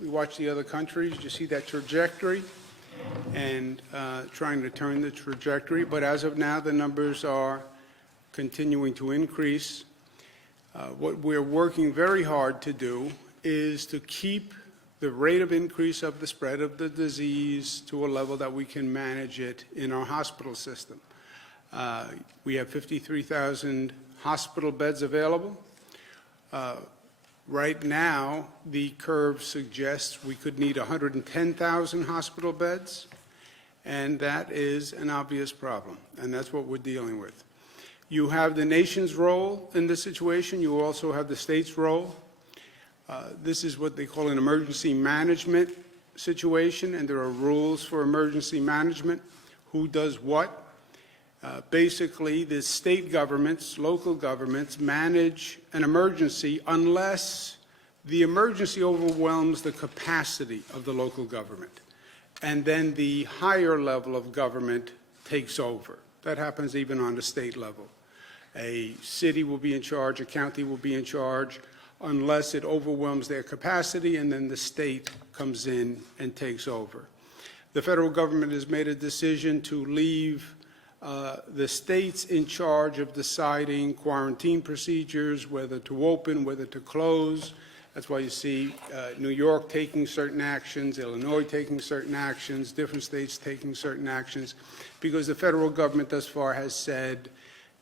We watch the other countries. You see that trajectory and trying to turn the trajectory. But as of now, the numbers are continuing to increase. What we're working very hard to do is to keep the rate of increase of the spread of the disease to a level that we can manage it in our hospital system. We have 53,000 hospital beds available. Right now, the curve suggests we could need 110,000 hospital beds, and that is an obvious problem, and that's what we're dealing with. You have the nation's role in this situation. You also have the state's role. This is what they call an emergency management situation, and there are rules for emergency management, who does what. Basically, the state governments, local governments, manage an emergency unless the emergency overwhelms the capacity of the local government. And then the higher level of government takes over. That happens even on the state level. A city will be in charge, a county will be in charge, unless it overwhelms their capacity, and then the state comes in and takes over. The federal government has made a decision to leave the states in charge of deciding quarantine procedures, whether to open, whether to close. That's why you see New York taking certain actions, Illinois taking certain actions, different states taking certain actions, because the federal government thus far has said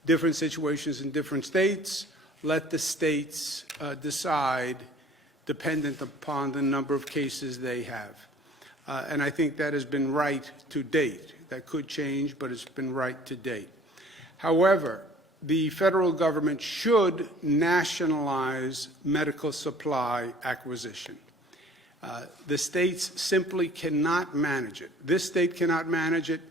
different situations in different states, let the states decide dependent upon the number of cases they have. And I think that has been right to date. That could change, but it's been right to date. However, the federal government should nationalize medical supply acquisition. The states simply cannot manage it. This state cannot manage it.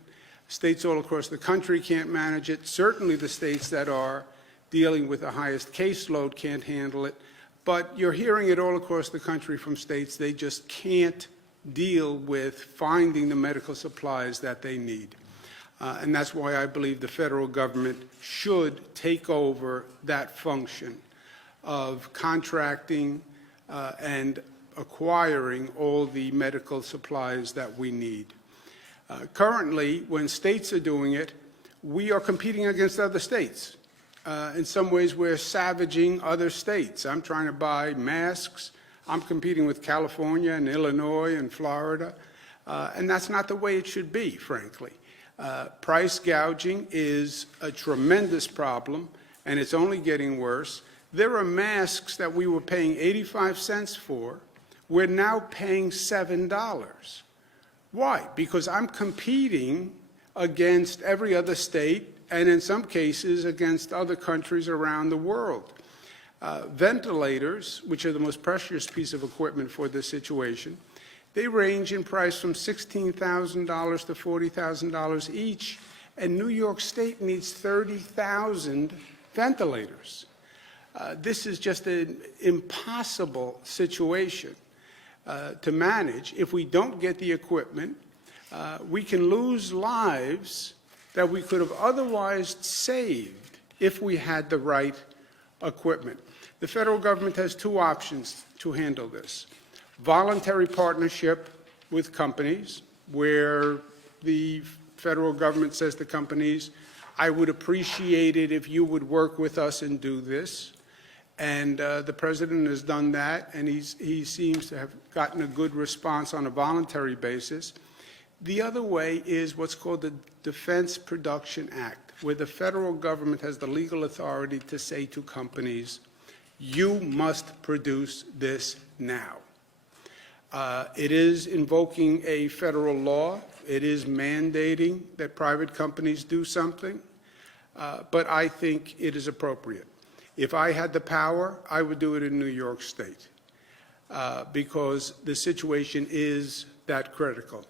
States all across the country can't manage it. Certainly the states that are dealing with the highest caseload can't handle it. But you're hearing it all across the country from states. They just can't deal with finding the medical supplies that they need. And that's why I believe the federal government should take over that function of contracting and acquiring all the medical supplies that we need. Currently, when states are doing it, we are competing against other states. In some ways, we're savaging other states. I'm trying to buy masks. I'm competing with California and Illinois and Florida, and that's not the way it should be, frankly. Price gouging is a tremendous problem, and it's only getting worse. There are masks that we were paying 85 cents for. We're now paying $7. Why? Because I'm competing against every other state, and in some cases against other countries around the world. Ventilators, which are the most precious piece of equipment for this situation, they range in price from $16,000 to $40,000 each, and New York State needs 30,000 ventilators. This is just an impossible situation to manage. If we don't get the equipment, we can lose lives that we could have otherwise saved if we had the right equipment. The federal government has two options to handle this. Voluntary partnership with companies, where the federal government says to companies, I would appreciate it if you would work with us and do this. And the president has done that, and he seems to have gotten a good response on a voluntary basis. The other way is what's called the Defense Production Act, where the federal government has the legal authority to say to companies, you must produce this now. It is invoking a federal law. It is mandating that private companies do something, but I think it is appropriate. If I had the power, I would do it in New York State because the situation is that critical.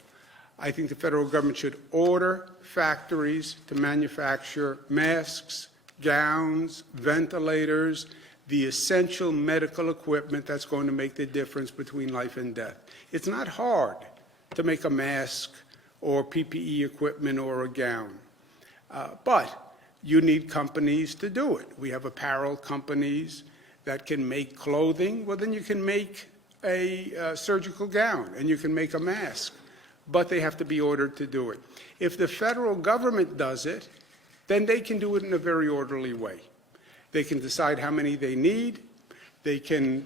I think the federal government should order factories to manufacture masks, gowns, ventilators, the essential medical equipment that's going to make the difference between life and death. It's not hard to make a mask or PPE equipment or a gown, but you need companies to do it. We have apparel companies that can make clothing. Well, then you can make a surgical gown and you can make a mask, but they have to be ordered to do it. If the federal government does it, then they can do it in a very orderly way. They can decide how many they need. They can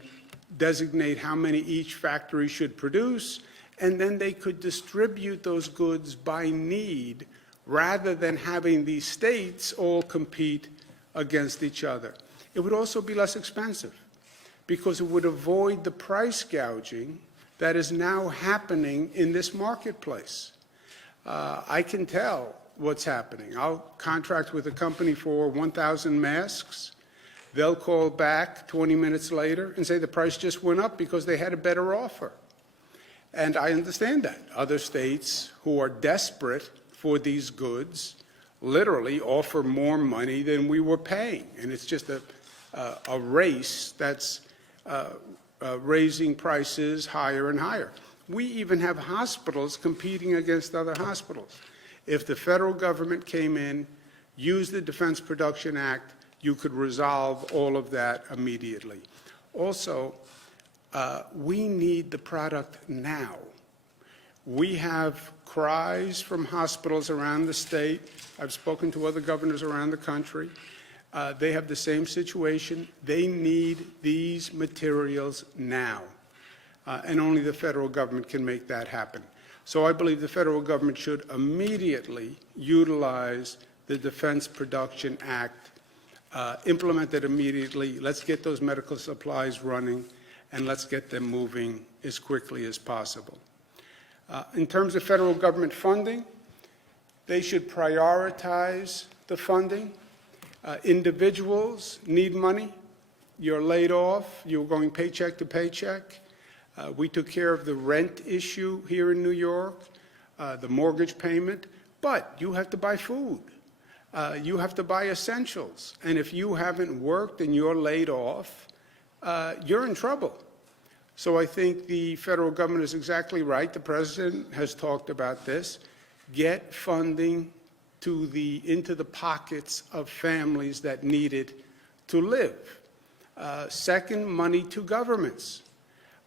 designate how many each factory should produce, and then they could distribute those goods by need rather than having these states all compete against each other. It would also be less expensive because it would avoid the price gouging that is now happening in this marketplace. I can tell what's happening. I'll contract with a company for 1,000 masks. They'll call back 20 minutes later and say the price just went up because they had a better offer. And I understand that. Other states who are desperate for these goods literally offer more money than we were paying. And it's just a race that's raising prices higher and higher. We even have hospitals competing against other hospitals. If the federal government came in, used the Defense Production Act, you could resolve all of that immediately. Also, we need the product now. We have cries from hospitals around the state. I've spoken to other governors around the country. They have the same situation. They need these materials now. And only the federal government can make that happen. So I believe the federal government should immediately utilize the Defense Production Act, implement it immediately. Let's get those medical supplies running, and let's get them moving as quickly as possible. In terms of federal government funding, they should prioritize the funding. Individuals need money. You're laid off. You're going paycheck to paycheck. We took care of the rent issue here in New York, the mortgage payment, but you have to buy food. You have to buy essentials. And if you haven't worked and you're laid off, you're in trouble. So I think the federal government is exactly right. The president has talked about this. Get funding into the pockets of families that need it to live. Second, money to governments.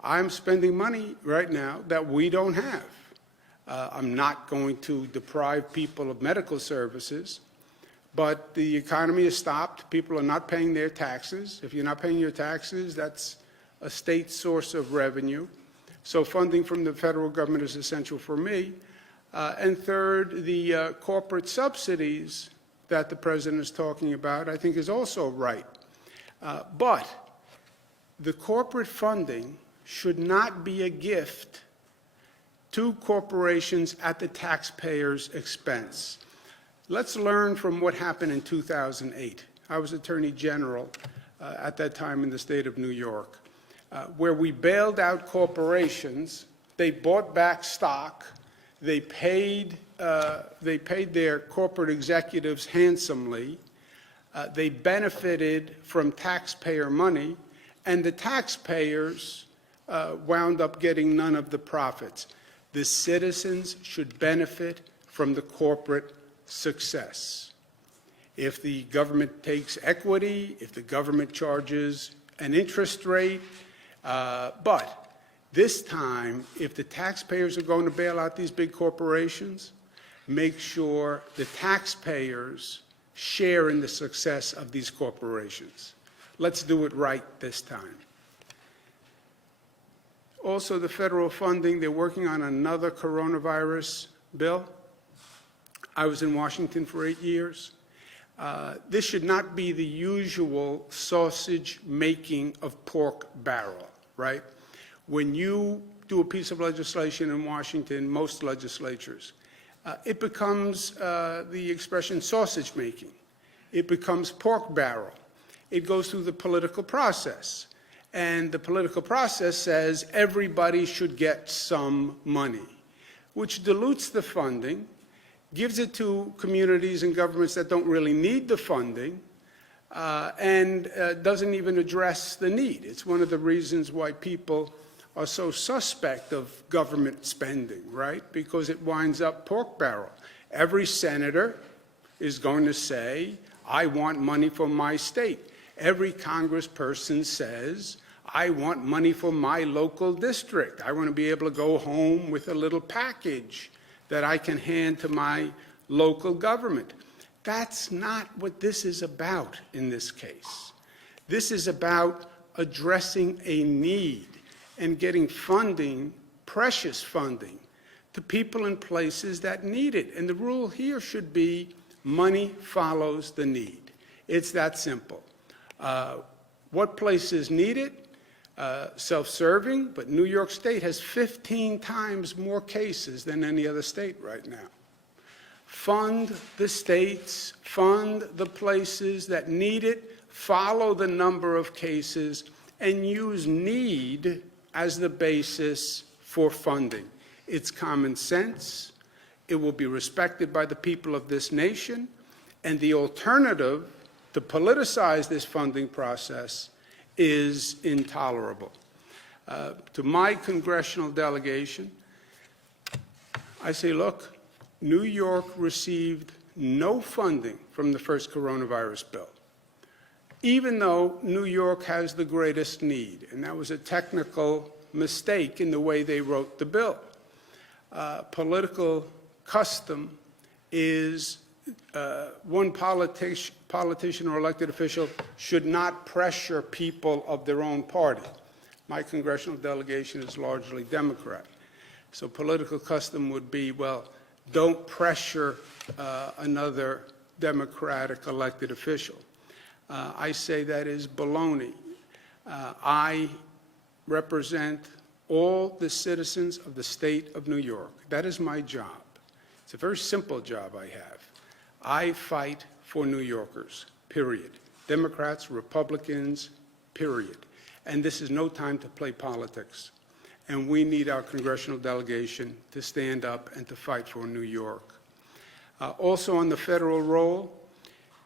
I'm spending money right now that we don't have. I'm not going to deprive people of medical services, but the economy has stopped. People are not paying their taxes. If you're not paying your taxes, that's a state source of revenue. So funding from the federal government is essential for me. And third, the corporate subsidies that the president is talking about, I think is also right. But the corporate funding should not be a gift to corporations at the taxpayer's expense. Let's learn from what happened in 2008. I was Attorney General at that time in the state of New York, where we bailed out corporations. They bought back stock. They paid their corporate executives handsomely. They benefited from taxpayer money, and the taxpayers wound up getting none of the profits. The citizens should benefit from the corporate success. If the government takes equity, if the government charges an interest rate, but this time, if the taxpayers are going to bail out these big corporations, make sure the taxpayers share in the success of these corporations. Let's do it right this time. Also, the federal funding, they're working on another coronavirus bill. I was in Washington for 8 years. This should not be the usual sausage making of pork barrel, right? When you do a piece of legislation in Washington, most legislatures, it becomes the expression sausage making. It becomes pork barrel. It goes through the political process. And the political process says everybody should get some money, which dilutes the funding, gives it to communities and governments that don't really need the funding, and doesn't even address the need. It's one of the reasons why people are so suspect of government spending, right? Because it winds up pork barrel. Every senator is going to say, I want money for my state. Every congressperson says, I want money for my local district. I want to be able to go home with a little package that I can hand to my local government. That's not what this is about in this case. This is about addressing a need and getting funding, precious funding, to people in places that need it. And the rule here should be money follows the need. It's that simple. What places need it? Self-serving, but New York State has 15 times more cases than any other state right now. Fund the states, fund the places that need it, follow the number of cases, and use need as the basis for funding. It's common sense. It will be respected by the people of this nation. And the alternative to politicize this funding process is intolerable. To my congressional delegation, I say, look, New York received no funding from the first coronavirus bill, even though New York has the greatest need. And that was a technical mistake in the way they wrote the bill. Political custom is one politician or elected official should not pressure people of their own party. My congressional delegation is largely Democrat. So political custom would be, well, don't pressure another Democratic elected official. I say that is baloney. I represent all the citizens of the state of New York. That is my job. It's a very simple job I have. I fight for New Yorkers, period. Democrats, Republicans, period. And this is no time to play politics. And we need our congressional delegation to stand up and to fight for New York. Also on the federal role,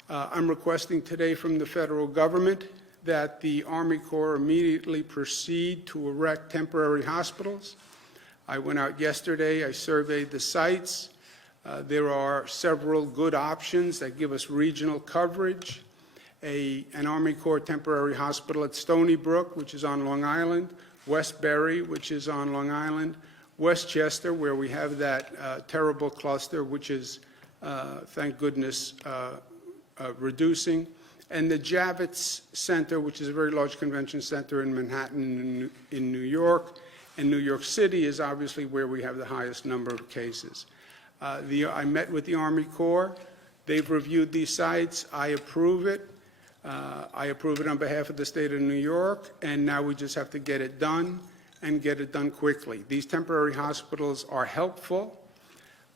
I'm requesting today from the federal government that the Army Corps immediately proceed to erect temporary hospitals. I went out yesterday, I surveyed the sites. There are several good options that give us regional coverage. An Army Corps temporary hospital at Stony Brook, which is on Long Island, Westbury, which is on Long Island, Westchester, where we have that terrible cluster, which is, thank goodness, reducing, and the Javits Center, which is a very large convention center in Manhattan in New York, and New York City is obviously where we have the highest number of cases. I met with the Army Corps. They've reviewed these sites. I approve it. I approve it on behalf of the state of New York, and now we just have to get it done and get it done quickly. These temporary hospitals are helpful,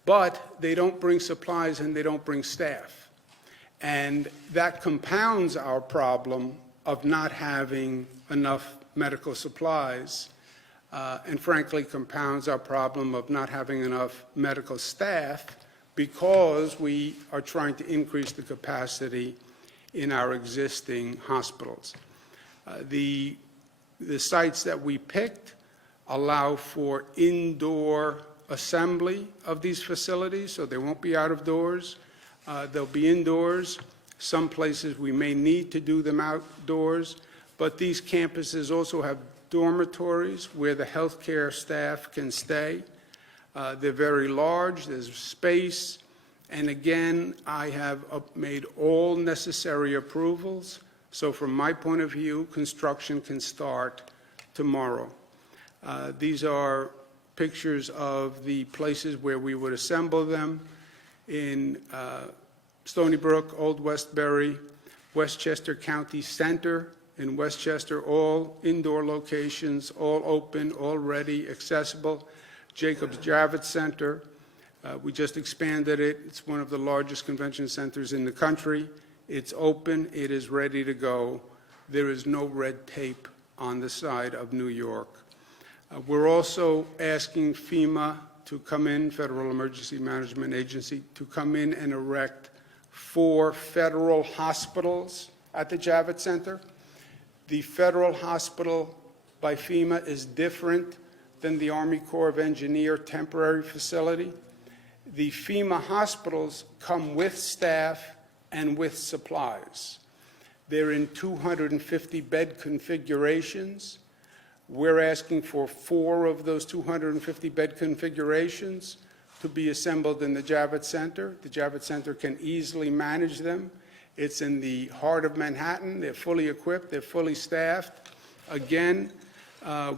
but they don't bring supplies and they don't bring staff. And that compounds our problem of not having enough medical supplies, and frankly compounds our problem of not having enough medical staff because we are trying to increase the capacity in our existing hospitals. The sites that we picked allow for indoor assembly of these facilities, so they won't be out of doors. They'll be indoors. Some places we may need to do them outdoors, but these campuses also have dormitories where the healthcare staff can stay. They're very large, there's space, and again, I have made all necessary approvals, so from my point of view, construction can start tomorrow. These are pictures of the places where we would assemble them in Stony Brook, Old Westbury, Westchester County Center in Westchester, all indoor locations, all open, all ready, accessible. Jacobs Javits Center, we just expanded it. It's one of the largest convention centers in the country. It's open, it is ready to go. There is no red tape on the side of New York. We're also asking FEMA to come in, Federal Emergency Management Agency, to come in and erect 4 federal hospitals at the Javits Center. The federal hospital by FEMA is different than the Army Corps of Engineers temporary facility. The FEMA hospitals come with staff and with supplies. They're in 250-bed configurations. We're asking for 4 of those 250-bed configurations to be assembled in the Javits Center. The Javits Center can easily manage them. It's in the heart of Manhattan. They're fully equipped. They're fully staffed. Again,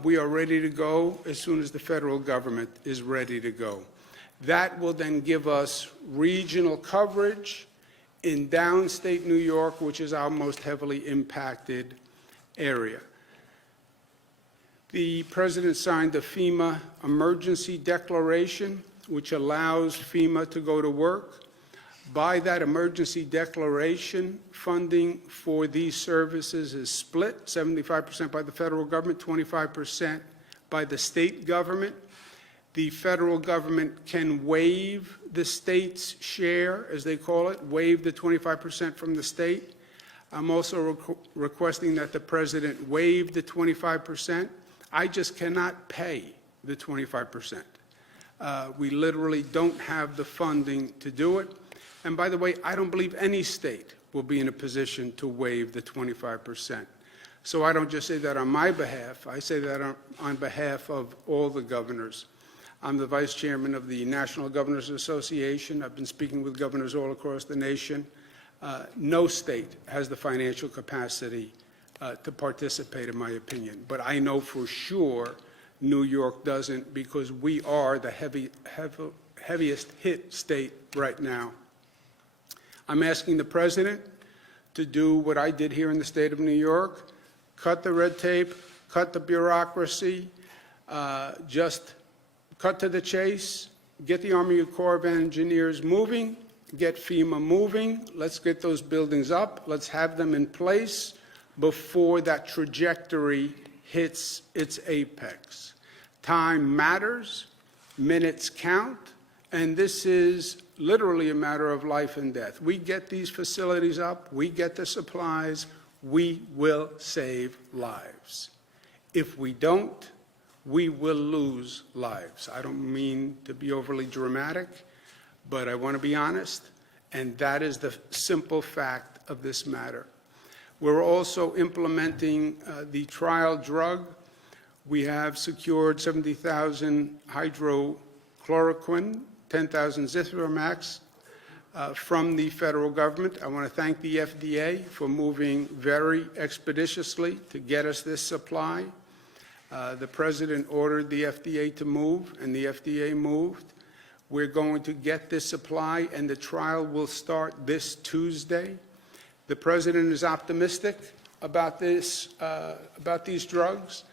we are ready to go as soon as the federal government is ready to go. That will then give us regional coverage in downstate New York, which is our most heavily impacted area. The President signed a FEMA emergency declaration, which allows FEMA to go to work. By that emergency declaration, funding for these services is split, 75% by the federal government, 25% by the state government. The federal government can waive the state's share, as they call it, waive the 25% from the state. I'm also requesting that the President waive the 25%. I just cannot pay the 25%. We literally don't have the funding to do it. And by the way, I don't believe any state will be in a position to waive the 25%. So I don't just say that on my behalf, I say that on behalf of all the governors. I'm the vice chairman of the National Governors Association. I've been speaking with governors all across the nation. No state has the financial capacity to participate, in my opinion. But I know for sure New York doesn't, because we are the heaviest hit state right now. I'm asking the President to do what I did here in the state of New York, cut the red tape, cut the bureaucracy, just cut to the chase, get the Army Corps of Engineers moving, get FEMA moving, let's get those buildings up, let's have them in place before that trajectory hits its apex. Time matters, minutes count, and this is literally a matter of life and death. We get these facilities up, we get the supplies, we will save lives. If we don't, we will lose lives. I don't mean to be overly dramatic, but I want to be honest, and that is the simple fact of this matter. We're also implementing the trial drug. We have secured 70,000 hydrochloroquine, 10,000 Zithromax from the federal government. I want to thank the FDA for moving very expeditiously to get us this supply. The President ordered the FDA to move, and the FDA moved. We're going to get this supply, and the trial will start this Tuesday. The President is optimistic about this, about these drugs,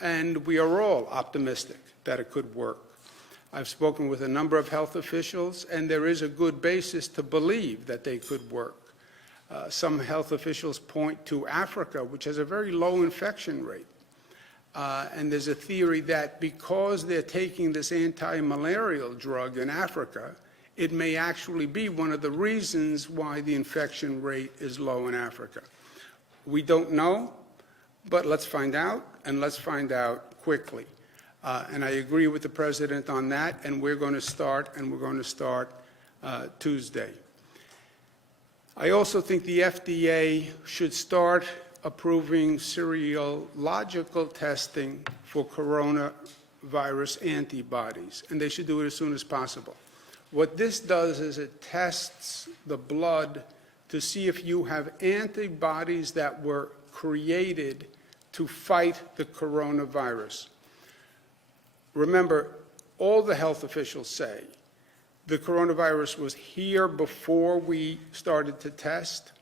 and we are all optimistic that it could work. I've spoken with a number of health officials, and there is a good basis to believe that they could work. Some health officials point to Africa, which has a very low infection rate. And there's a theory that because they're taking this anti-malarial drug in Africa, it may actually be one of the reasons why the infection rate is low in Africa. We don't know, but let's find out, and let's find out quickly. And I agree with the President on that, and we're going to start, Tuesday. I also think the FDA should start approving serological testing for coronavirus antibodies, and they should do it as soon as possible. What this does is it tests the blood to see if you have antibodies that were created to fight the coronavirus. Remember, all the health officials say the coronavirus was here before we started to test.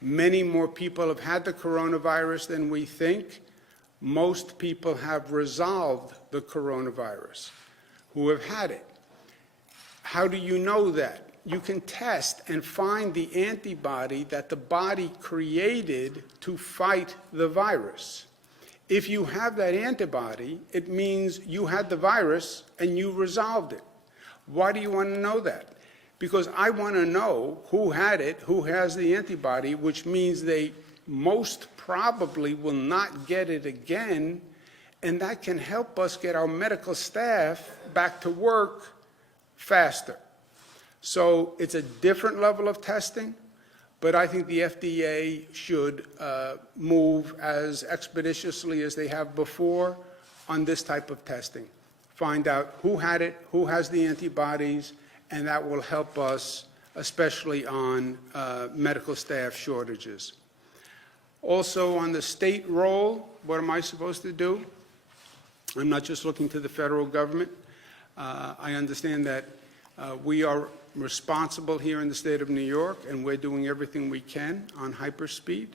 Many more people have had the coronavirus than we think. Most people have resolved the coronavirus who have had it. How do you know that? You can test and find the antibody that the body created to fight the virus. If you have that antibody, it means you had the virus and you resolved it. Why do you want to know that? Because I want to know who had it, who has the antibody, which means they most probably will not get it again, and that can help us get our medical staff back to work faster. So it's a different level of testing, But I think the FDA should move as expeditiously as they have before on this type of testing. Find out who had it, who has the antibodies, and that will help us, especially on medical staff shortages. Also, on the state role, what am I supposed to do? I'm not just looking to the federal government. I understand that we are responsible here in the state of New York, and we're doing everything we can on hyperspeed.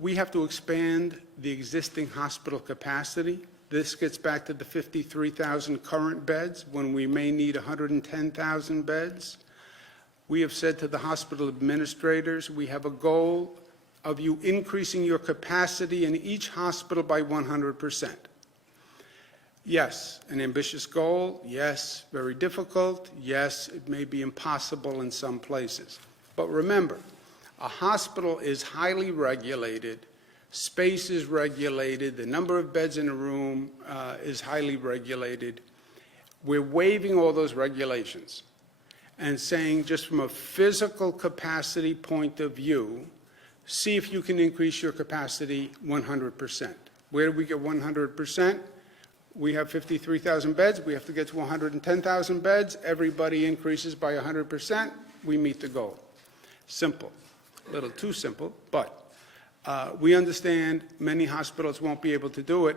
We have to expand the existing hospital capacity. This gets back to the 53,000 current beds when we may need 110,000 beds. We have said to the hospital administrators, we have a goal of you increasing your capacity in each hospital by 100%. Yes, an ambitious goal. Yes, very difficult. Yes, it may be impossible in some places. But remember, a hospital is highly regulated. Space is regulated. The number of beds in a room is highly regulated. We're waiving all those regulations and saying, just from a physical capacity point of view, see if you can increase your capacity 100%. Where do we get 100%? We have 53,000 beds. We have to get to 110,000 beds. Everybody increases by 100%. We meet the goal. Simple. A little too simple, but we understand many hospitals won't be able to do it.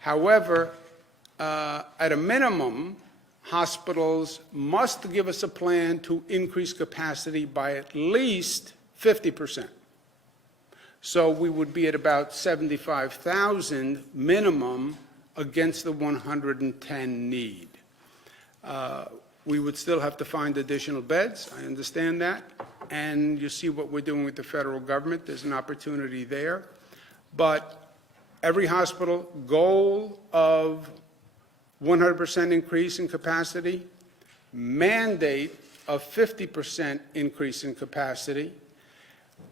However, at a minimum, hospitals must give us a plan to increase capacity by at least 50%. So we would be at about 75,000 minimum against the 110 need. We would still have to find additional beds. I understand that. And you see what we're doing with the federal government. There's an opportunity there. But every hospital, goal of 100% increase in capacity, mandate of 50% increase in capacity.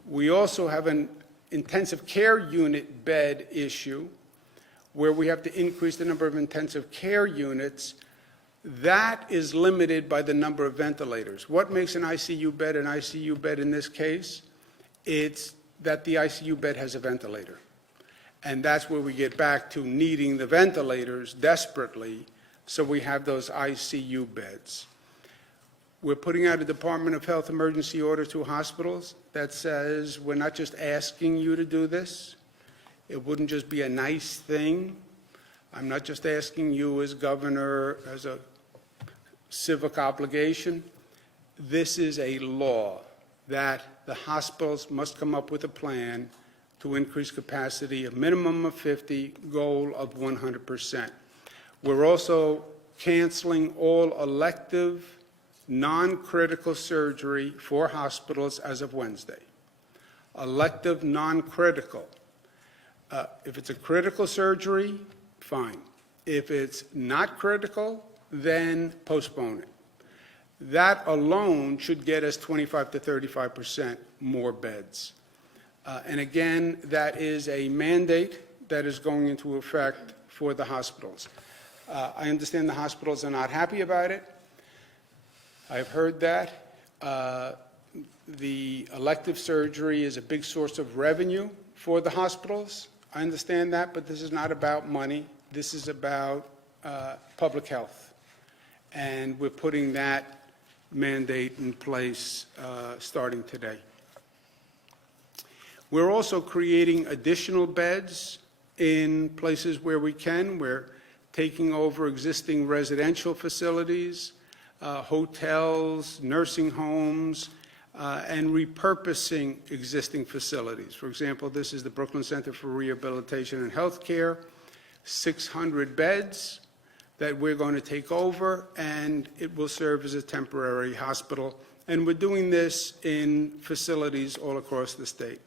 We also have an intensive care unit bed issue where we have to increase the number of intensive care units. That is limited by the number of ventilators. What makes an ICU bed an ICU bed in this case? It's that the ICU bed has a ventilator. And that's where we get back to needing the ventilators desperately, so we have those ICU beds. We're putting out a Department of Health emergency order to hospitals that says we're not just asking you to do this. It wouldn't just be a nice thing. I'm not just asking you as governor as a civic obligation. This is a law that the hospitals must come up with a plan to increase capacity, a minimum of 50, goal of 100%. We're also canceling all elective, non-critical surgery for hospitals as of Wednesday. Elective, non-critical. If it's a critical surgery, fine. If it's not critical, then postpone it. That alone should get us 25 to 35% more beds. And again, that is a mandate that is going into effect for the hospitals. I understand the hospitals are not happy about it. I've heard that. The elective surgery is a big source of revenue for the hospitals. I understand that, but this is not about money. This is about public health. And we're putting that mandate in place starting today. We're also creating additional beds in places where we can. We're taking over existing residential facilities, hotels, nursing homes, and repurposing existing facilities. For example, this is the Brooklyn Center for Rehabilitation and Healthcare, 600 beds that we're going to take over, and it will serve as a temporary hospital. And we're doing this in facilities all across the state.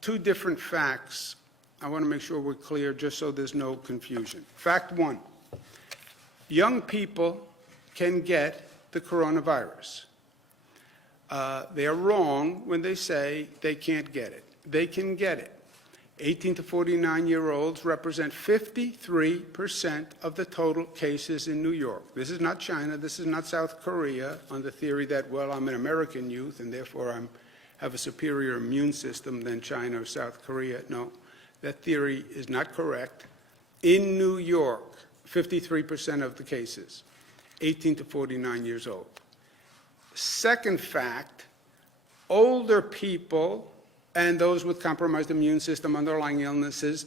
Two different facts. I want to make sure we're clear just so there's no confusion. Fact one, young people can get the coronavirus. They are wrong when they say they can't get it. They can get it. 18 to 49-year-olds represent 53% of the total cases in New York. This is not China. This is not South Korea on the theory that, well, I'm an American youth and therefore I have a superior immune system than China or South Korea. No, that theory is not correct. In New York, 53% of the cases, 18 to 49 years old. Second fact, older people and those with compromised immune system, underlying illnesses,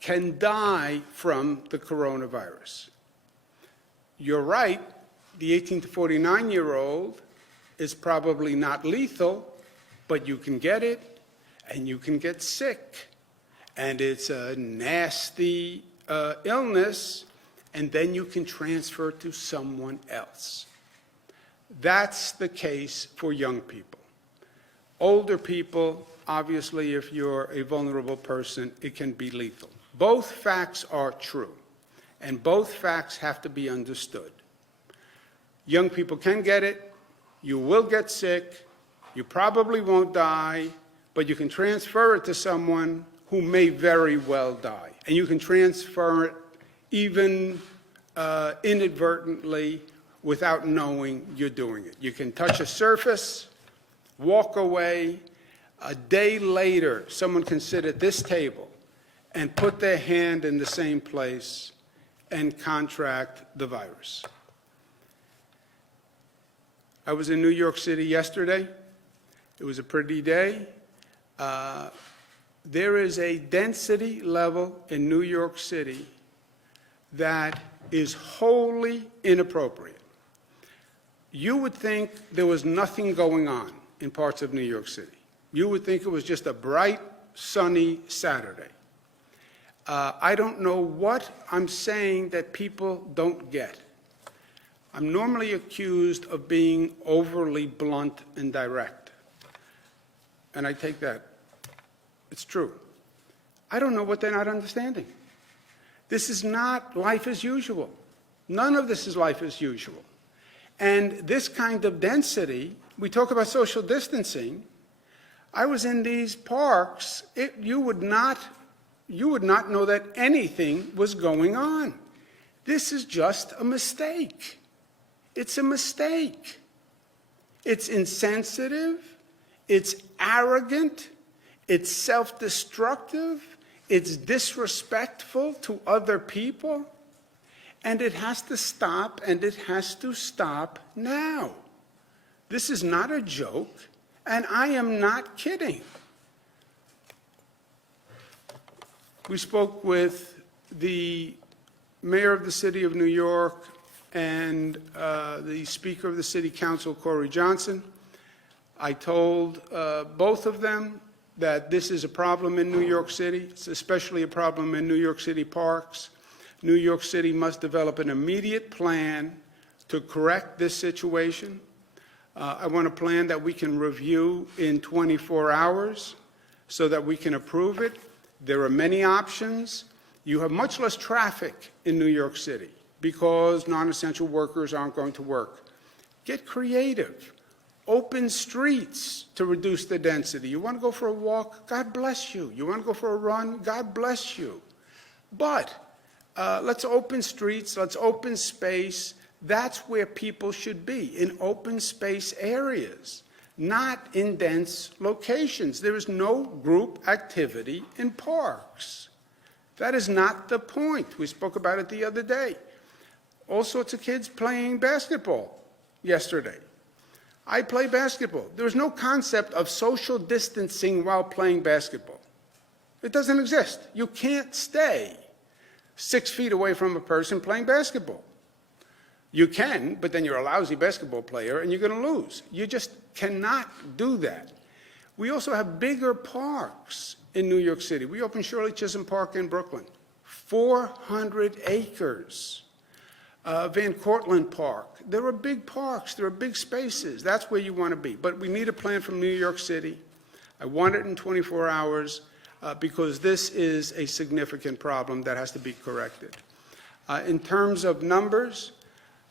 can die from the coronavirus. You're right, the 18 to 49-year-old is probably not lethal, but you can get it, and you can get sick. And it's a nasty illness, and then you can transfer to someone else. That's the case for young people. Older people, obviously, if you're a vulnerable person, it can be lethal. Both facts are true, and both facts have to be understood. Young people can get it, you will get sick, you probably won't die, but you can transfer it to someone who may very well die. And you can transfer it even inadvertently without knowing you're doing it. You can touch a surface, walk away. A day later, someone can sit at this table and put their hand in the same place and contract the virus. I was in New York City yesterday. It was a pretty day. There is a density level in New York City that is wholly inappropriate. You would think there was nothing going on in parts of New York City. You would think it was just a bright, sunny Saturday. I don't know what I'm saying that people don't get. I'm normally accused of being overly blunt and direct. And I take that. It's true. I don't know what they're not understanding. This is not life as usual. None of this is life as usual. And this kind of density, we talk about social distancing. I was in these parks, you would not know that anything was going on. This is just a mistake. It's a mistake. It's insensitive, it's arrogant, it's self-destructive, it's disrespectful to other people, and it has to stop, and it has to stop now. This is not a joke. And I am not kidding. We spoke with the mayor of the city of New York and the speaker of the city council, Corey Johnson. I told both of them that this is a problem in New York City. It's especially a problem in New York City parks. New York City must develop an immediate plan to correct this situation. I want a plan that we can review in 24 hours so that we can approve it. There are many options. You have much less traffic in New York City because non-essential workers aren't going to work. Get creative. Open streets to reduce the density. You want to go for a walk? God bless you. You want to go for a run? God bless you. But let's open streets. Let's open space. That's where people should be, in open space areas, not in dense locations. There is no group activity in parks. That is not the point. We spoke about it the other day. All sorts of kids playing basketball yesterday. I play basketball. There is no concept of social distancing while playing basketball. It doesn't exist. You can't stay 6 feet away from a person playing basketball. You can, but then you're a lousy basketball player and you're going to lose. You just cannot do that. We also have bigger parks in New York City. We opened Shirley Chisholm Park in Brooklyn, 400 acres. Van Cortlandt Park. There are big parks. There are big spaces. That's where you want to be. But we need a plan from New York City. I want it in 24 hours because this is a significant problem that has to be corrected. In terms of numbers,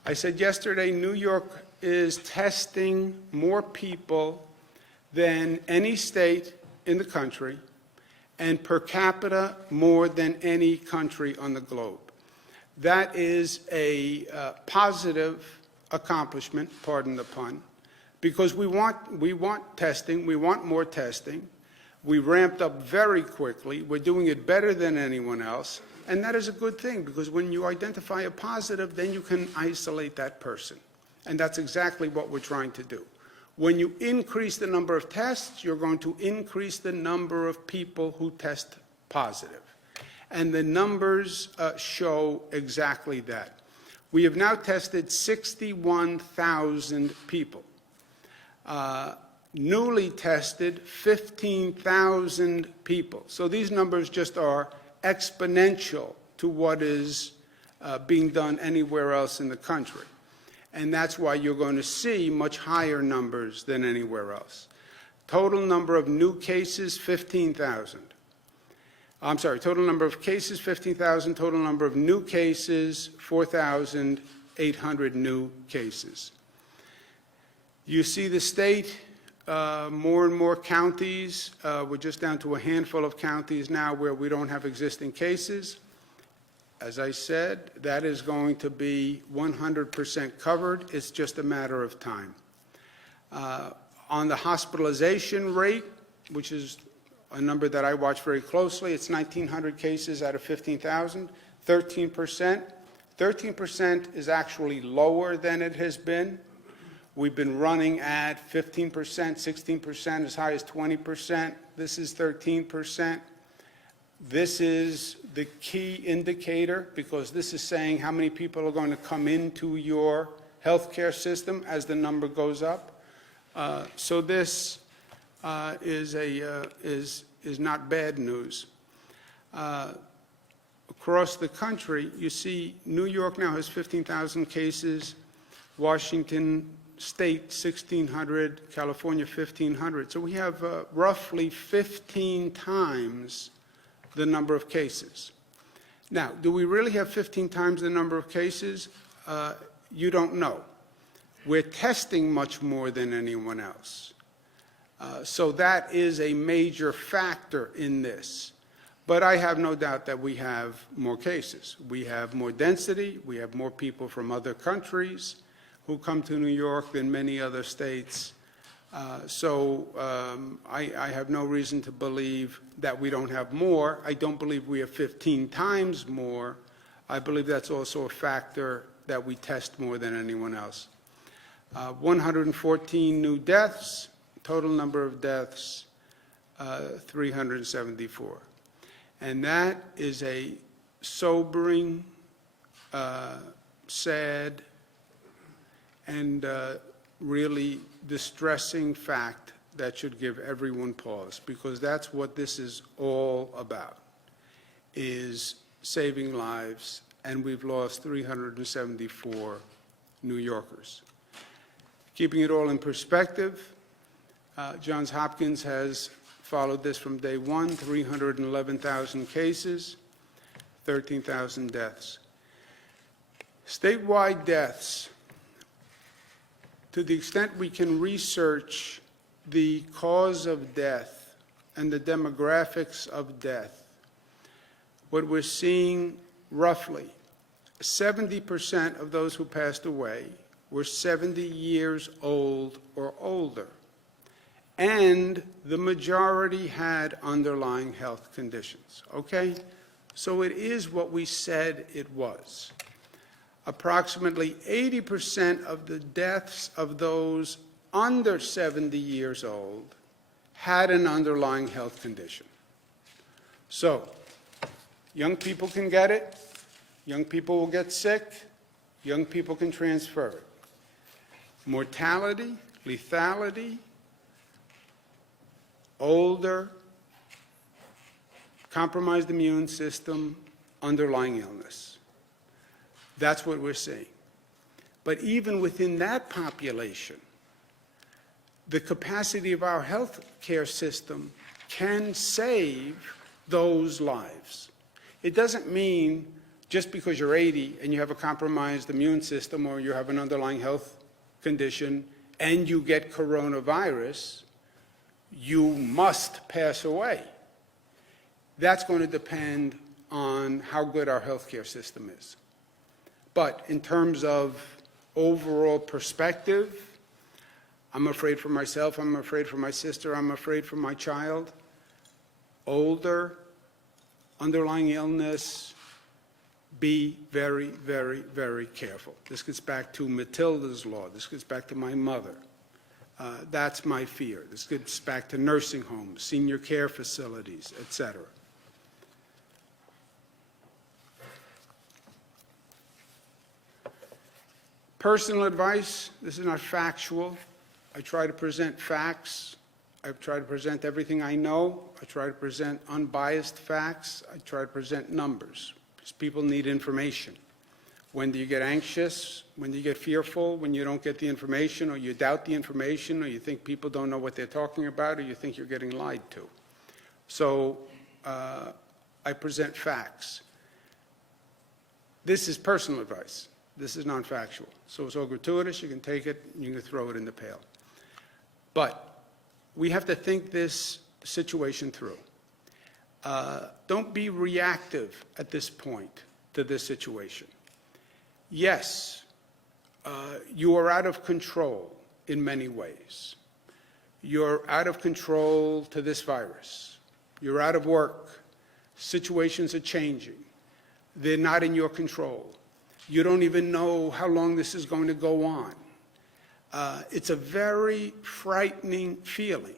I said yesterday, New York is testing more people than any state in the country, and per capita more than any country on the globe. That is a positive accomplishment, pardon the pun, because we want testing, we want more testing. We ramped up very quickly. We're doing it better than anyone else, and that is a good thing, because when you identify a positive, then you can isolate that person, and that's exactly what we're trying to do. When you increase the number of tests, you're going to increase the number of people who test positive. And the numbers show exactly that. We have now tested 61,000 people. Newly tested 15,000 people. So these numbers just are exponential to what is being done anywhere else in the country. And that's why you're going to see much higher numbers than anywhere else. Total number of new cases, 15,000. I'm sorry, total number of cases, 15,000. Total number of new cases, 4,800 new cases. You see the state, more and more counties. We're just down to a handful of counties now where we don't have existing cases. As I said, that is going to be 100% covered. It's just a matter of time. On the hospitalization rate, which is a number that I watch very closely, it's 1,900 cases out of 15,000, 13%. 13% is actually lower than it has been. We've been running at 15%, 16%, as high as 20%. This is 13%. This is the key indicator, because this is saying how many people are going to come into your healthcare system as the number goes up. So this is not bad news. Across the country, you see New York now has 15,000 cases, Washington State 1,600, California 1,500. So we have roughly 15 times the number of cases. Now, do we really have 15 times the number of cases? You don't know. We're testing much more than anyone else. So that is a major factor in this. But I have no doubt that we have more cases. We have more density. We have more people from other countries who come to New York than many other states. I have no reason to believe that we don't have more. I don't believe we have 15 times more. I believe that's also a factor that we test more than anyone else. 114 new deaths, total number of deaths, 374. And that is a sobering, sad, and really distressing fact that should give everyone pause, because that's what this is all about, is saving lives, and we've lost 374 New Yorkers. Keeping it all in perspective, Johns Hopkins has followed this from day one, 311,000 cases, 13,000 deaths. Statewide deaths, to the extent we can research the cause of death and the demographics of death, what we're seeing roughly, 70% of those who passed away were 70 years old or older, and the majority had underlying health conditions, okay? So it is what we said it was. Approximately 80% of the deaths of those under 70 years old had an underlying health condition. So, young people can get it, young people will get sick, young people can transfer it. Mortality, lethality, older, compromised immune system, underlying illness. That's what we're seeing. But even within that population, the capacity of our health care system can save those lives. It doesn't mean just because you're 80 and you have a compromised immune system or you have an underlying health condition and you get coronavirus, you must pass away. That's going to depend on how good our healthcare system is. But in terms of overall perspective, I'm afraid for myself, I'm afraid for my sister, I'm afraid for my child. Older, underlying illness, be very, very, very careful. This gets back to Matilda's law. This gets back to my mother. That's my fear. This gets back to nursing homes, senior care facilities, etc. Personal advice, this is not factual. I try to present facts. I try to present everything I know. I try to present unbiased facts. I try to present numbers, because people need information. When do you get anxious? When do you get fearful? When you don't get the information, or you doubt the information, or you think people don't know what they're talking about, or you think you're getting lied to. So I present facts. This is personal advice. This is non-factual. So it's all gratuitous. You can take it, you can throw it in the pail. But we have to think this situation through. Don't be reactive at this point to this situation. Yes, you are out of control in many ways. You're out of control to this virus. You're out of work. Situations are changing. They're not in your control. You don't even know how long this is going to go on. It's a very frightening feeling.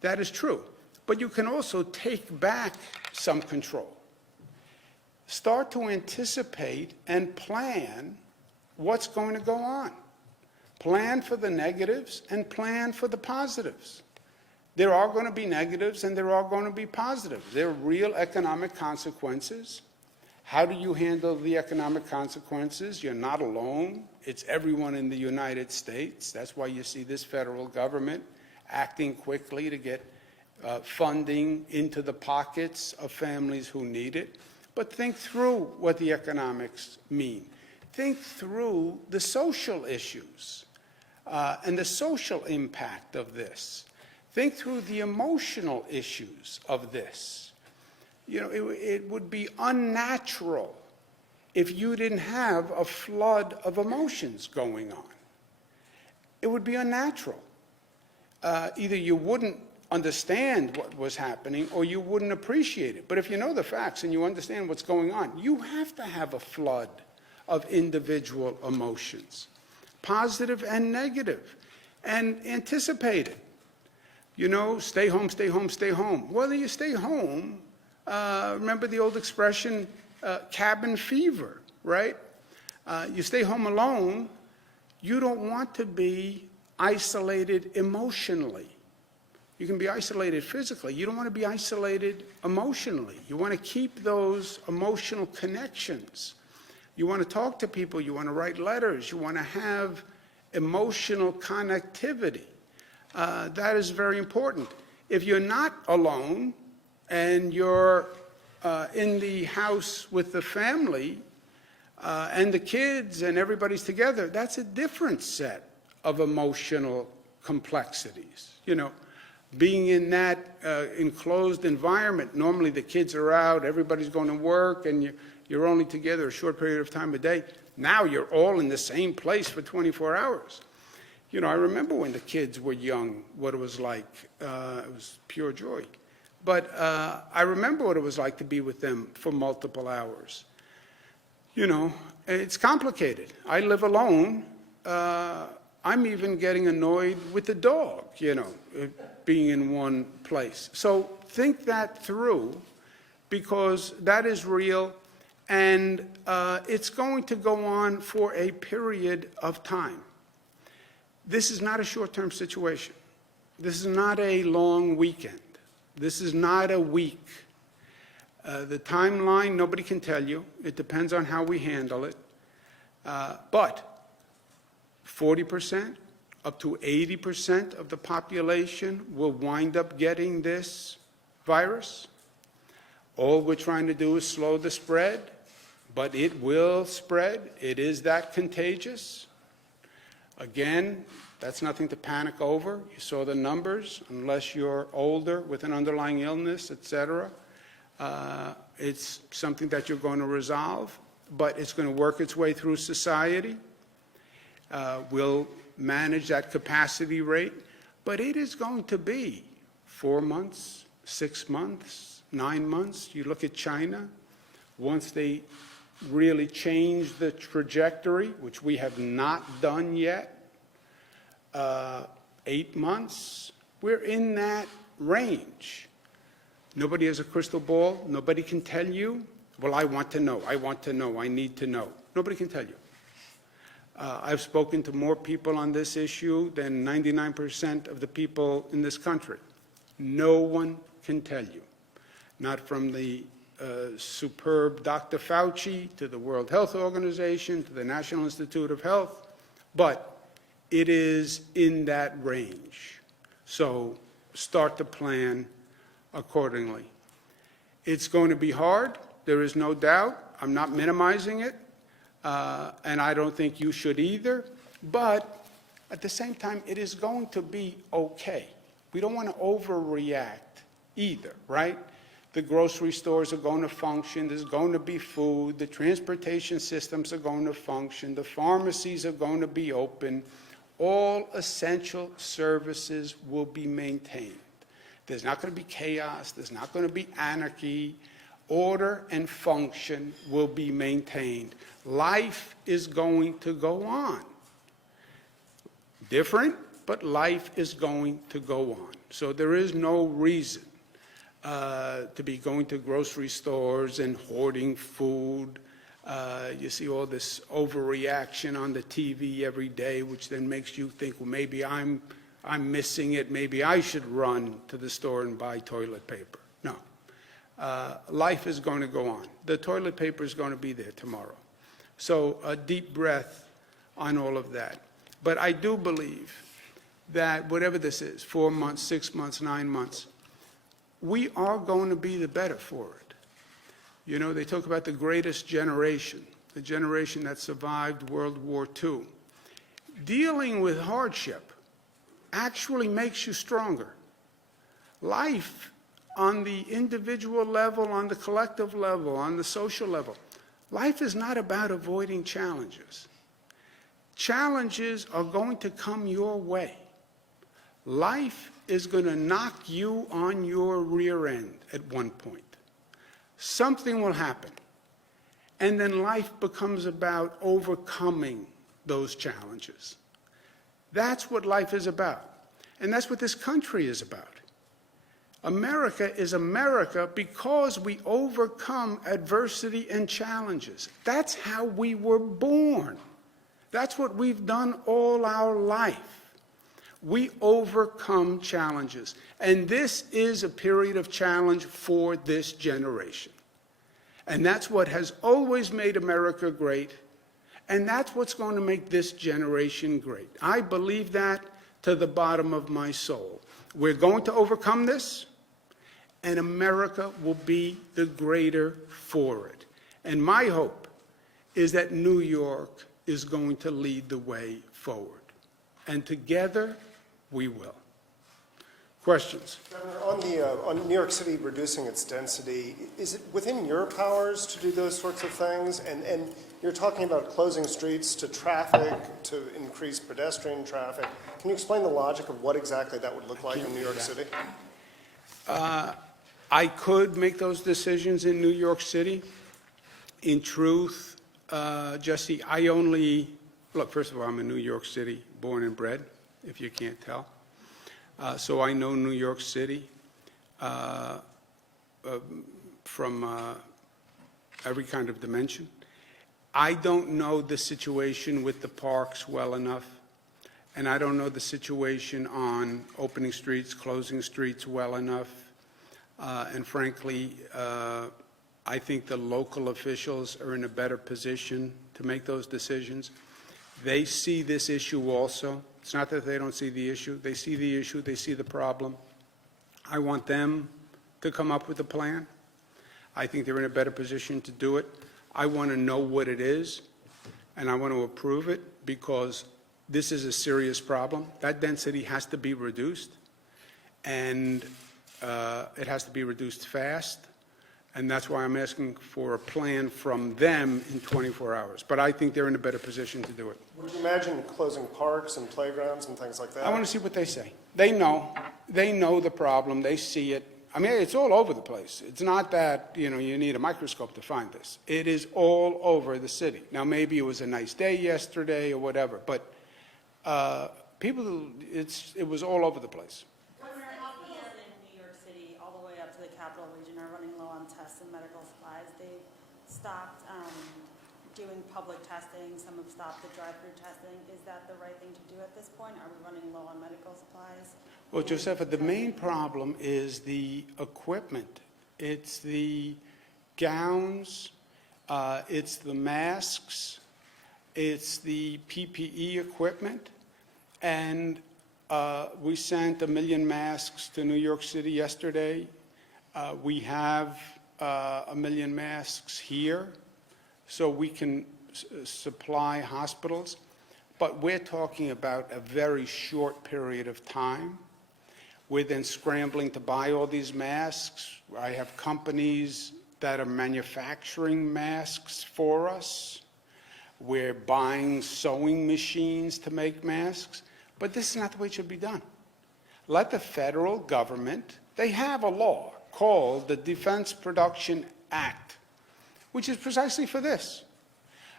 That is true. But you can also take back some control. Start to anticipate and plan what's going to go on. Plan for the negatives and plan for the positives. There are going to be negatives and there are going to be positives. There are real economic consequences. How do you handle the economic consequences? You're not alone. It's everyone in the United States. That's why you see this federal government acting quickly to get funding into the pockets of families who need it. But think through what the economics mean. Think through the social issues and the social impact of this. Think through the emotional issues of this. You know, it would be unnatural if you didn't have a flood of emotions going on. It would be unnatural. Either you wouldn't understand what was happening or you wouldn't appreciate it. But if you know the facts and you understand what's going on, you have to have a flood of individual emotions, positive and negative, and anticipate it. You know, stay home, stay home, stay home. Whether you stay home, remember the old expression, cabin fever, right? You stay home alone, you don't want to be isolated emotionally. You can be isolated physically. You don't want to be isolated emotionally. You want to keep those emotional connections. You want to talk to people. You want to write letters. You want to have emotional connectivity. That is very important. If you're not alone and you're in the house with the family and the kids and everybody's together, that's a different set of emotional complexities. You know, being in that enclosed environment, normally the kids are out, everybody's going to work, and you're only together a short period of time a day. Now you're all in the same place for 24 hours. You know, I remember when the kids were young, what it was like. It was pure joy. But I remember what it was like to be with them for multiple hours. You know, it's complicated. I live alone. I'm even getting annoyed with the dog, you know, being in one place. So think that through, because that is real, and it's going to go on for a period of time. This is not a short-term situation. This is not a long weekend. This is not a week. The timeline, nobody can tell you. It depends on how we handle it. But 40%, up to 80% of the population will wind up getting this virus. All we're trying to do is slow the spread, but it will spread. It is that contagious. Again, that's nothing to panic over. You saw the numbers. Unless you're older with an underlying illness, etc., It's something that you're going to resolve, but it's going to work its way through society. We'll manage that capacity rate, but it is going to be 4 months, 6 months, 9 months. You look at China, once they really change the trajectory, which we have not done yet, 8 months, we're in that range. Nobody has a crystal ball. Nobody can tell you, well, I want to know, I need to know. Nobody can tell you. I've spoken to more people on this issue than 99% of the people in this country. No one can tell you, not from the superb Dr. Fauci to the World Health Organization to the National Institute of Health, but it is in that range. So start to plan accordingly. It's going to be hard, there is no doubt. I'm not minimizing it, and I don't think you should either, but at the same time, it is going to be okay. We don't want to overreact either, right? The grocery stores are going to function, there's going to be food, the transportation systems are going to function, the pharmacies are going to be open, all essential services will be maintained. There's not going to be chaos, there's not going to be anarchy, order and function will be maintained. Life is going to go on. Different, but life is going to go on. So there is no reason to be going to grocery stores and hoarding food. You see all this overreaction on the TV every day, which then makes you think, well, maybe I'm missing it. Maybe I should run to the store and buy toilet paper. No. Life is going to go on. The toilet paper is going to be there tomorrow. So a deep breath on all of that. But I do believe that whatever this is, 4 months, 6 months, 9 months, we are going to be the better for it. You know, they talk about the greatest generation, the generation that survived World War II. Dealing with hardship actually makes you stronger. Life on the individual level, on the collective level, on the social level, life is not about avoiding challenges. Challenges are going to come your way. Life is going to knock you on your rear end at one point. Something will happen. And then life becomes about overcoming those challenges. That's what life is about. And that's what this country is about. America is America because we overcome adversity and challenges. That's how we were born. That's what we've done all our life. We overcome challenges. And this is a period of challenge for this generation. And that's what has always made America great. And that's what's going to make this generation great. I believe that to the bottom of my soul. We're going to overcome this, and America will be the greater for it. And my hope is that New York is going to lead the way forward. And together, we will. Questions? Governor, on New York City reducing its density, is it within your powers to do those sorts of things? And you're talking about closing streets to traffic, to increase pedestrian traffic. Can you explain the logic of what exactly that would look like in New York City? I could make those decisions in New York City. In truth, Jesse, look, first of all, I'm in New York City, born and bred, if you can't tell. So I know New York City from every kind of dimension. I don't know the situation with the parks well enough, and I don't know the situation on opening streets, closing streets well enough. And frankly, I think the local officials are in a better position to make those decisions. They see this issue also. It's not that they don't see the issue. They see the issue. They see the problem. I want them to come up with a plan. I think they're in a better position to do it. I want to know what it is, and I want to approve it because this is a serious problem. That density has to be reduced, and it has to be reduced fast. And that's why I'm asking for a plan from them in 24 hours. But I think they're in a better position to do it. Would you imagine closing parks and playgrounds and things like that? I want to see what they say. They know the problem, they see it. I mean, it's all over the place. It's not that, you need a microscope to find this. It is all over the city. Now, maybe it was a nice day yesterday or whatever, but it was all over the place. Governor, hospitals in New York City, all the way up to the capital region, are running low on tests and medical supplies. They've stopped doing public testing. Some have stopped the drive-through testing. Is that the right thing to do at this point? Are we running low on medical supplies? Well, Josepha, the main problem is the equipment. It's the gowns, it's the masks, it's the PPE equipment, and we sent 1 million masks to New York City yesterday. We have 1 million masks here, so we can supply hospitals, but we're talking about a very short period of time. We're then scrambling to buy all these masks. I have companies that are manufacturing masks for us. We're buying sewing machines to make masks. But this is not the way it should be done. Let the federal government, they have a law called the Defense Production Act, which is precisely for this.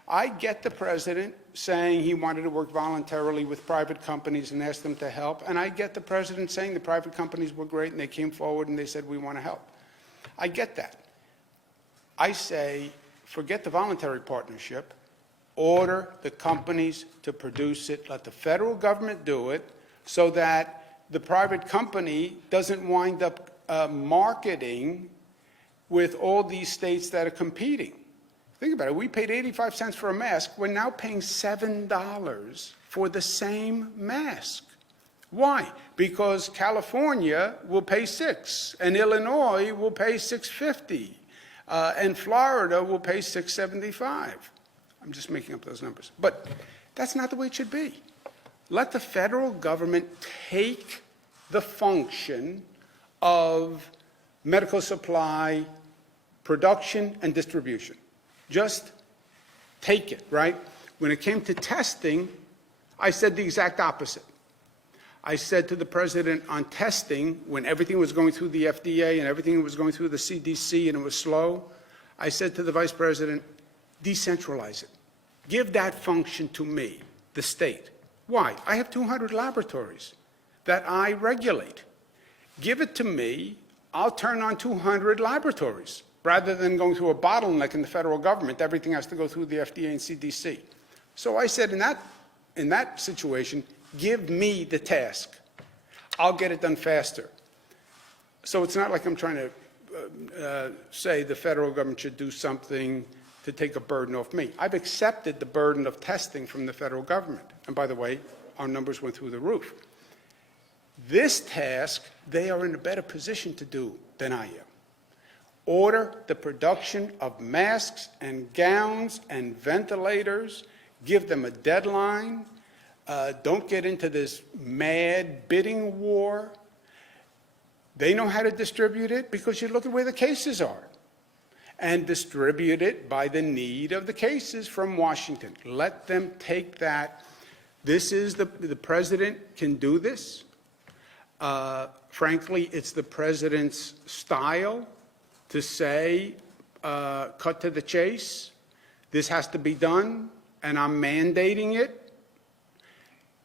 I get the president saying he wanted to work voluntarily with private companies and ask them to help, and I get the president saying the private companies were great and they came forward and they said, we want to help. I get that. I say, forget the voluntary partnership, order the companies to produce it, let the federal government do it, so that the private company doesn't wind up marketing with all these states that are competing. Think about it. We paid 85 cents for a mask. We're now paying $7 for the same mask. Why? Because California will pay $6, and Illinois will pay $6.50, and Florida will pay $6.75. I'm just making up those numbers. But that's not the way it should be. Let the federal government take the function of medical supply production and distribution. Just take it, right? When it came to testing, I said the exact opposite. I said to the president on testing, when everything was going through the FDA and everything was going through the CDC and it was slow, I said to the vice president, decentralize it. Give that function to me, the state. Why? I have 200 laboratories that I regulate. Give it to me, I'll turn on 200 laboratories. Rather than going through a bottleneck in the federal government, everything has to go through the FDA and CDC. So I said, in that situation, give me the task. I'll get it done faster. So it's not like I'm trying to say the federal government should do something to take a burden off me. I've accepted the burden of testing from the federal government. And by the way, our numbers went through the roof. This task, they are in a better position to do than I am. Order the production of masks and gowns and ventilators. Give them a deadline. Don't get into this mad bidding war. They know how to distribute it because you look at where the cases are. And distribute it by the need of the cases from Washington. Let them take that. This is the president can do this. Frankly, it's the president's style to say, cut to the chase, this has to be done, and I'm mandating it,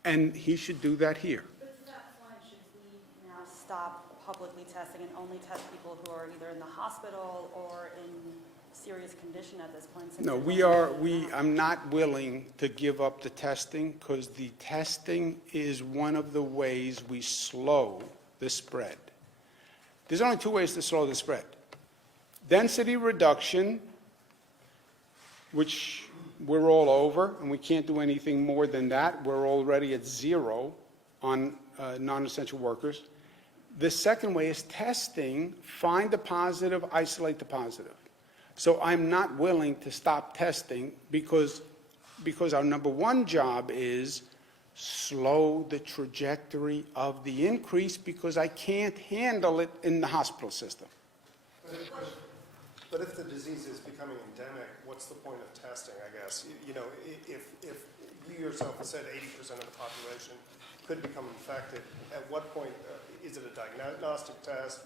and he should do that here. But to that point, should we now stop publicly testing and only test people who are either in the hospital or in serious condition at this point? No, I'm not willing to give up the testing because the testing is one of the ways we slow the spread. There's only 2 ways to slow the spread. Density reduction, which we're all over, and we can't do anything more than that. We're already at 0 on non-essential workers. The second way is testing, find the positive, isolate the positive. So I'm not willing to stop testing because our number 1 job is slow the trajectory of the increase because I can't handle it in the hospital system. But if the disease is becoming endemic, what's the point of testing, I guess? You know, if you yourself have said 80% of the population could become infected, at what point, is it a diagnostic test?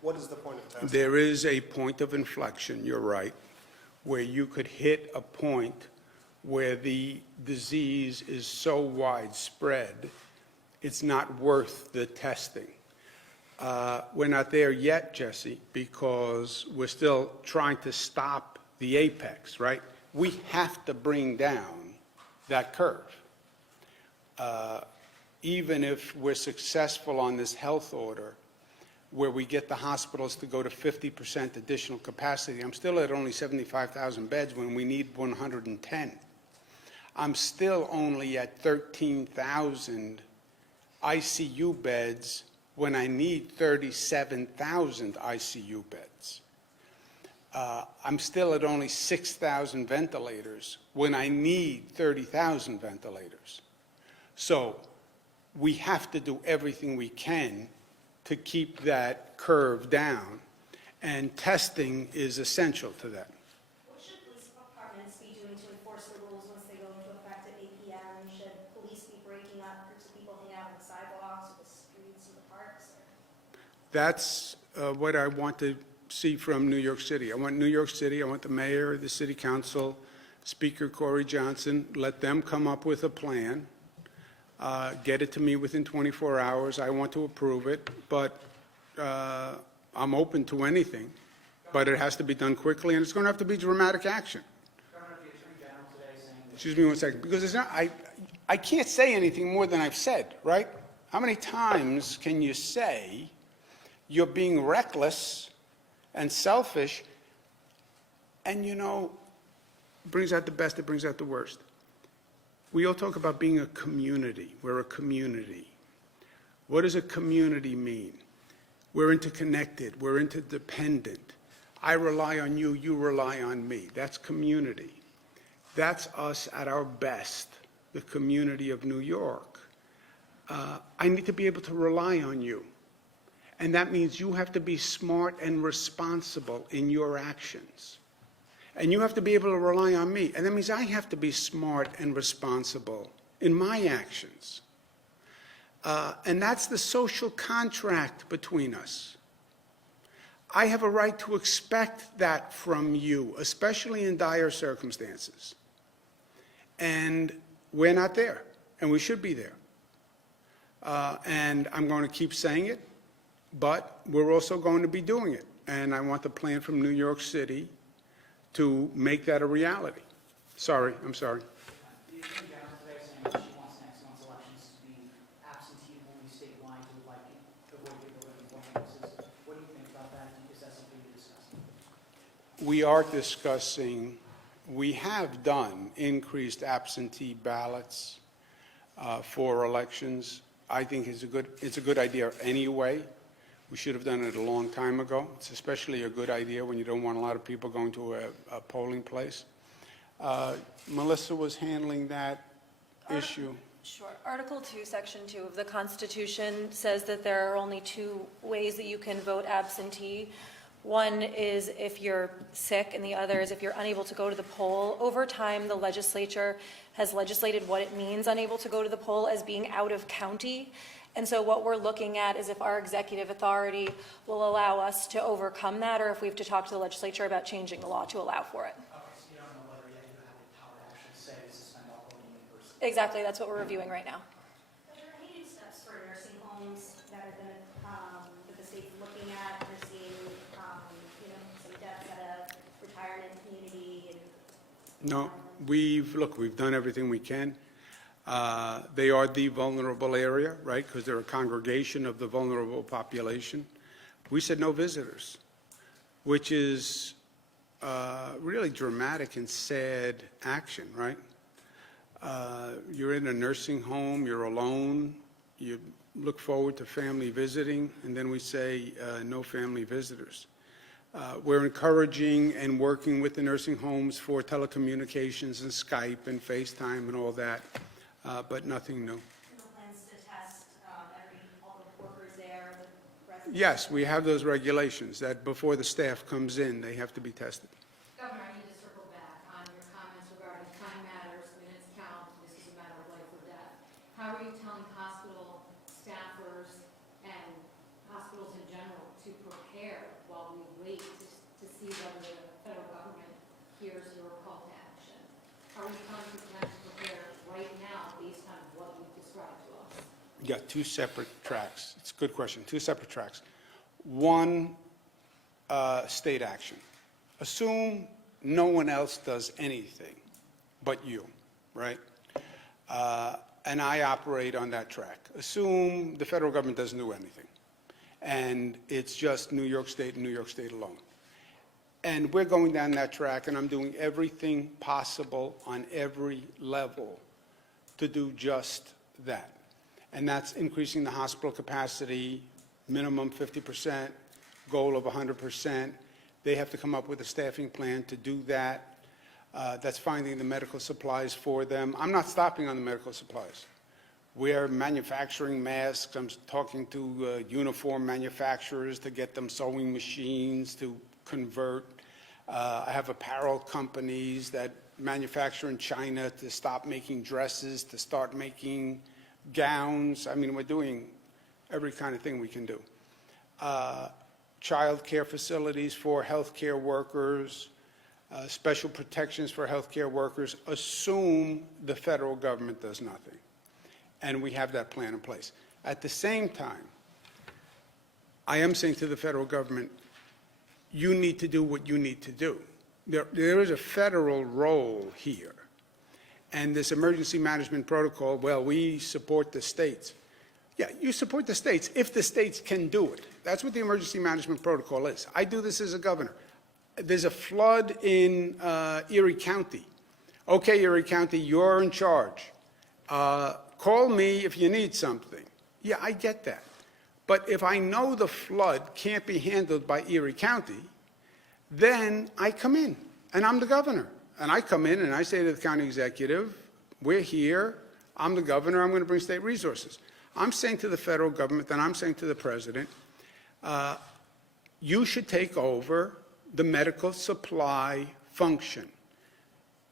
What is the point of testing? There is a point of inflection, you're right, where you could hit a point where the disease is so widespread, it's not worth the testing. We're not there yet, Jesse, because we're still trying to stop the apex, right? We have to bring down that curve. Even if we're successful on this health order, where we get the hospitals to go to 50% additional capacity, I'm still at only 75,000 beds when we need 110. I'm still only at 13,000 ICU beds when I need 37,000 ICU beds. I'm still at only 6,000 ventilators when I need 30,000 ventilators. So we have to do everything we can to keep that curve down, and testing is essential to that. What should police departments be doing to enforce the rules once they go into effect at 8 p.m.? Should police be breaking up groups of people hanging out on the sidewalks, or the streets, or the parks? That's what I want to see from New York City. I want New York City, I want the mayor, the city council, Speaker Corey Johnson, let them come up with a plan. Get it to me within 24 hours. I want to approve it, but I'm open to anything. But it has to be done quickly, and it's going to have to be dramatic action. Excuse me one second, because it's not, I can't say anything more than I've said, right? How many times can you say you're being reckless and selfish, and you know, brings out the best, it brings out the worst. We all talk about being a community. We're a community. What does a community mean? We're interconnected. We're interdependent. I rely on you. You rely on me. That's community. That's us at our best, the community of New York. I need to be able to rely on you. And that means you have to be smart and responsible in your actions. And you have to be able to rely on me. And that means I have to be smart and responsible in my actions. And that's the social contract between us. I have a right to expect that from you, especially in dire circumstances. And we're not there, and we should be there. And I'm going to keep saying it, but we're also going to be doing it. And I want the plan from New York City to make that a reality. Sorry, I'm sorry. The Attorney General today saying that she wants next month's elections to be absentee only statewide to like avoid people living in places. What do you think about that? Is that something you're discussing? We are discussing, we have done increased absentee ballots for elections. I think it's a good idea anyway. We should have done it a long time ago. It's especially a good idea when you don't want a lot of people going to a polling place. Melissa was handling that issue. Sure. Article 2, Section 2 of the Constitution says that there are only two ways that you can vote absentee. One is if you're sick, and the other is if you're unable to go to the poll. Over time, the legislature has legislated what it means unable to go to the poll as being out of county. And so what we're looking at is if our executive authority will allow us to overcome that, or if we have to talk to the legislature about changing the law to allow for it. Okay, so you don't know whether yet you have the power to actually say suspend all voting in person. Exactly, that's what we're reviewing right now. Are there any steps for nursing homes that are going to, that the state's looking at? We're seeing, some deaths at a retirement community. No, we've done everything we can. They are the vulnerable area, right, because they're a congregation of the vulnerable population. We said no visitors, which is really dramatic and sad action, right? You're in a nursing home, you're alone, you look forward to family visiting, and then we say no family visitors. We're encouraging and working with the nursing homes for telecommunications and Skype and FaceTime and all that. But nothing new. No plans to test all the workers there, the yes, we have those regulations that before the staff comes in, they have to be tested. Governor, I need to circle back on your comments regarding time matters, minutes count, this is a matter of life or death. How are you telling hospital staffers and hospitals in general to prepare while we wait to see whether the federal government hears your call to action? How are you telling them to prepare right now based on what you've described to us? You got two separate tracks. It's a good question. Two separate tracks. One, state action. Assume no one else does anything but you, right? And I operate on that track. Assume the federal government doesn't do anything, and it's just New York State and New York State alone. And we're going down that track, and I'm doing everything possible on every level to do just that. And that's increasing the hospital capacity, minimum 50%, goal of 100%. They have to come up with a staffing plan to do that. That's finding the medical supplies for them. I'm not stopping on the medical supplies. We're manufacturing masks. I'm talking to uniform manufacturers to get them sewing machines to convert. I have apparel companies that manufacture in China to stop making dresses, to start making gowns. I mean, we're doing every kind of thing we can do. Child care facilities for healthcare workers, special protections for healthcare workers. Assume the federal government does nothing. And we have that plan in place. At the same time, I am saying to the federal government, you need to do what you need to do. There is a federal role here. And this emergency management protocol, well, we support the states. Yeah, you support the states if the states can do it. That's what the emergency management protocol is. I do this as a governor. There's a flood in Erie County. Okay, Erie County, you're in charge. Call me if you need something. Yeah, I get that. But if I know the flood can't be handled by Erie County, then I come in, and I'm the governor. And I come in and I say to the county executive, we're here, I'm the governor, I'm going to bring state resources. I'm saying to the federal government, and I'm saying to the president, you should take over the medical supply function.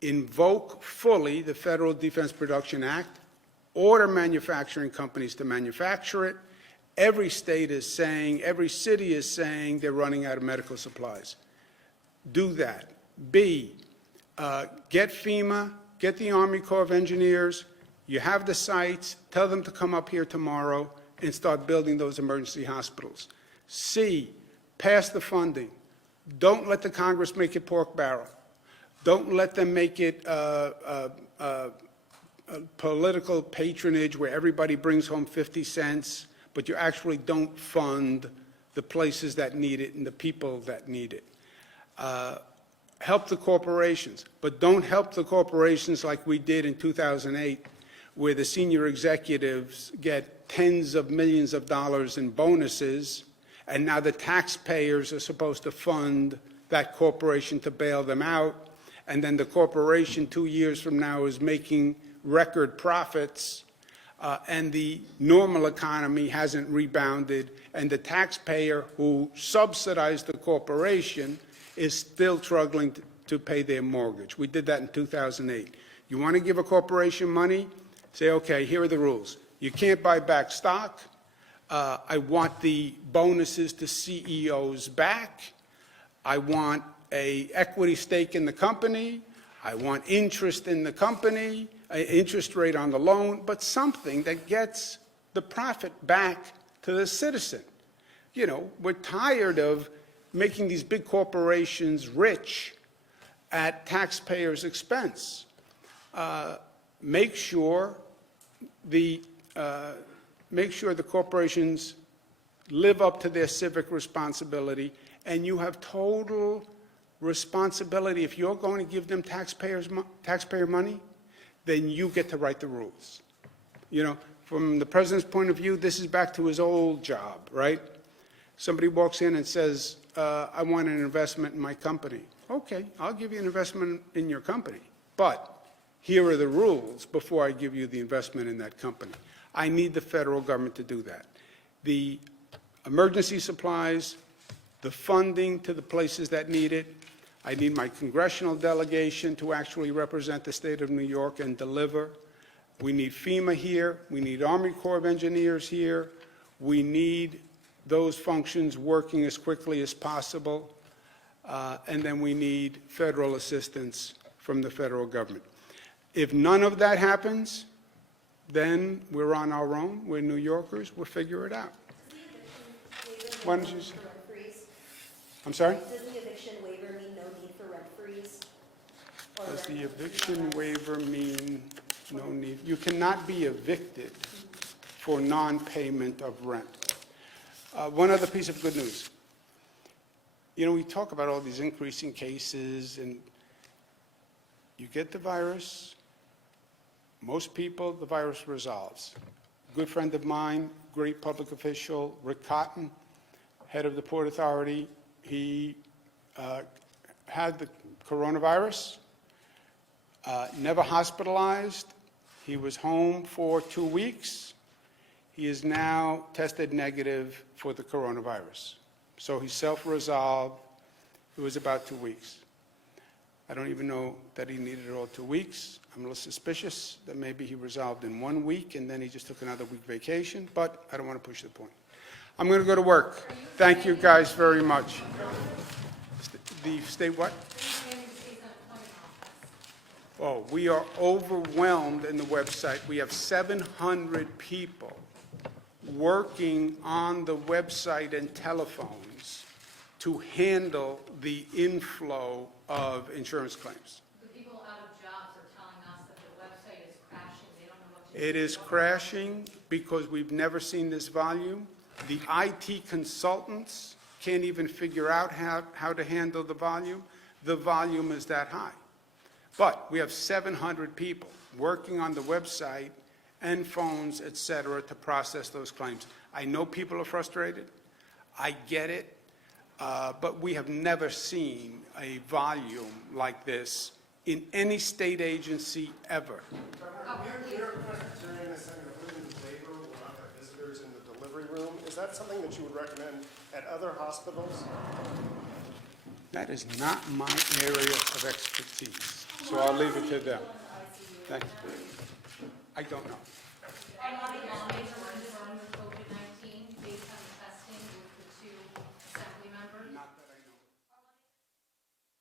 Invoke fully the Federal Defense Production Act, order manufacturing companies to manufacture it. Every state is saying, every city is saying they're running out of medical supplies. Do that. B, get FEMA, get the Army Corps of Engineers. You have the sites. Tell them to come up here tomorrow and start building those emergency hospitals. C, pass the funding. Don't let the Congress make it pork barrel. Don't let them make it political patronage where everybody brings home 50 cents, but you actually don't fund the places that need it and the people that need it. Help the corporations, but don't help the corporations like we did in 2008, where the senior executives get tens of millions of dollars in bonuses, and now the taxpayers are supposed to fund that corporation to bail them out, and then the corporation 2 years from now is making record profits, and the normal economy hasn't rebounded, and the taxpayer who subsidized the corporation is still struggling to pay their mortgage. We did that in 2008. You want to give a corporation money? Say, okay, here are the rules. You can't buy back stock. I want the bonuses to CEOs back. I want an equity stake in the company. I want interest in the company, an interest rate on the loan, but something that gets the profit back to the citizen. You know, we're tired of making these big corporations rich at taxpayers' expense. Make sure the corporations live up to their civic responsibility, and you have total responsibility. If you're going to give them taxpayer money, then you get to write the rules. You know, from the president's point of view, this is back to his old job, right? Somebody walks in and says, I want an investment in my company. Okay, I'll give you an investment in your company, but here are the rules before I give you the investment in that company. I need the federal government to do that. The emergency supplies, the funding to the places that need it. I need my congressional delegation to actually represent the state of New York and deliver. We need FEMA here. We need Army Corps of Engineers here. We need those functions working as quickly as possible. And then we need federal assistance from the federal government. If none of that happens, then we're on our own. We're New Yorkers. We'll figure it out. Why don't you? I'm sorry? Does the eviction waiver mean no need for rent freeze? Or Does the rent- eviction waiver mean no need? You cannot be evicted for non-payment of rent. One other piece of good news. You know, we talk about all these increasing cases, and you get the virus. Most people, the virus resolves. A good friend of mine, great public official, Rick Cotton, head of the Port Authority, he had the coronavirus, never hospitalized. He was home for 2 weeks. He is now tested negative for the coronavirus. So he self-resolved. It was about 2 weeks. I don't even know that he needed all 2 weeks. I'm a little suspicious that maybe he resolved in 1 week and then he just took another week vacation, but I don't want to push the point. I'm going to go to work. Thank you guys very much. The state what? Oh, we are overwhelmed in the website. We have 700 people working on the website and telephones to handle the inflow of insurance claims. The people out of jobs are telling us that the website is crashing, they don't know what to do. It is crashing because we've never seen this volume. The IT consultants can't even figure out how to handle the volume. The volume is that high. But we have 700 people working on the website and phones, et cetera, to process those claims. I know people are frustrated. I get it. But we have never seen a volume like this in any state agency ever. New York Presbyterian is saying that women's labor will not have visitors in the delivery room. Is that something that you would recommend at other hospitals? That is not my area of expertise, so I'll leave it to them. Thank you. I don't know. And on the